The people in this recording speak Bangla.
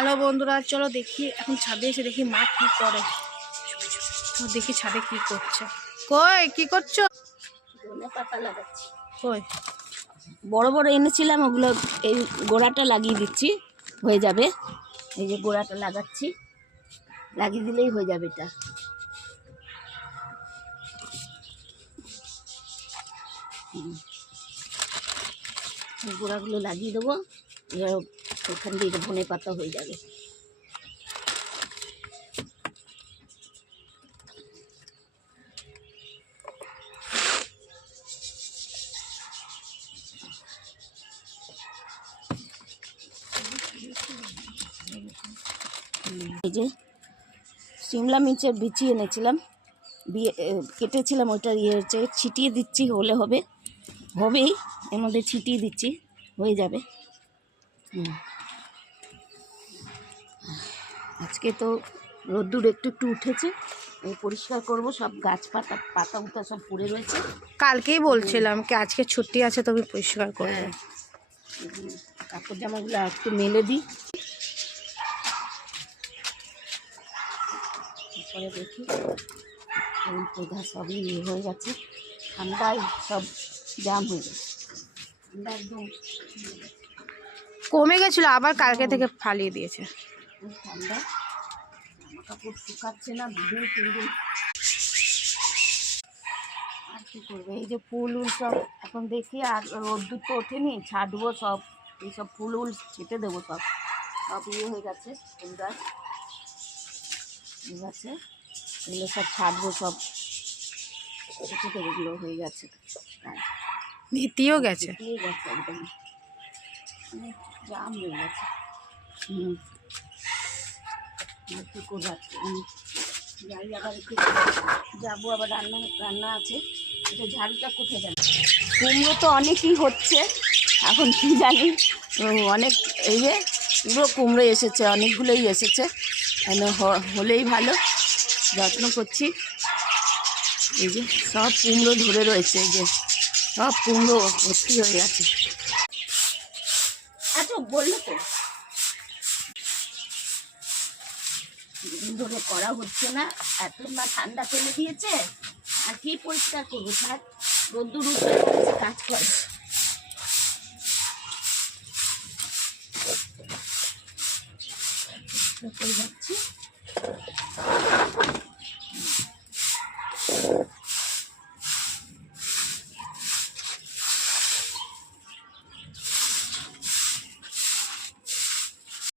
হ্যালো বন্ধুরা, চলো দেখি এখন ছাদে এসে দেখি মা কি করে। দেখি ছাদে কি করছে। কই কি করছো? ধনে পাতা লাগাচ্ছি। কই বড় বড় এনেছিলাম, ওগুলো এই গোড়াটা লাগিয়ে দিচ্ছি, হয়ে যাবে। এই যে গোড়াটা লাগাচ্ছি, লাগিয়ে দিলেই হয়ে যাবে এটা। গোড়াগুলো লাগিয়ে দেবো, এবার ওখান দিয়ে ধনে পাতা হয়ে যাবে। এই যে সিমলা মির্চের বিচি এনেছিলাম, কেটেছিলাম, ওইটা হচ্ছে ছিটিয়ে দিচ্ছি, হলে হবে, হবেই, এর মধ্যে ছিটিয়ে দিচ্ছি, হয়ে যাবে। আজকে তো রোদ্দুর একটু একটু উঠেছে, পরিষ্কার করব, সব গাছপাতা পাতা উতা সব পড়ে রয়েছে। কালকেই বলছিলাম কি আজকে ছুটি আছে, তুমি পরিষ্কার করবে। কাপড় জামাগুলো একটু মেলে দিই, পরে দেখি। পৌধা সবই হয়ে গেছে, ঠান্ডায় সব জাম হয়ে গেছে, ঠান্ডা একদম কমে গেছিল, আবার কালকে থেকে ফালিয়ে দিয়েছে। ঠান্ডা, জামা কাপড় শুকাচ্ছে না, 2-3 দিন। আর কী করবে, এই যে ফুল উল সব এখন দেখি, আর রোদ্দুর তো ওঠেনি, ছাড়বো সব, এইসব ফুল উল ছেটে দেবো, সব সব হয়ে গেছে, ফুল গাছ ঠিক আছে, এগুলো সব ছাড়বো, সব ছেটে দেবো, এগুলো হয়ে গেছে, ভিতিও গেছে, একদম অনেক জাম হয়ে গেছে। কী করবো, যাই, আবার একটু যাবো, আবার রান্না আছে। এটা ঝাড়ুটা কোথায় যাবে? কুমড়ো তো অনেকই হচ্ছে এখন, কি জানি, অনেক, এই যে পুরো কুমড়ো এসেছে, অনেকগুলোই এসেছে, হলেই ভালো, যত্ন করছি। এই যে সব কুমড়ো ধরে রয়েছে, এই যে সব কুমড়ো ভর্তি হয়ে গেছে। আচ্ছা বললো তো ধরে করা হচ্ছে না, এত না ঠান্ডা ফেলে দিয়েছে, আর কি পরিষ্কার করবো, ছাদ রোদ্দুর উঠে কাজ করে। যাচ্ছি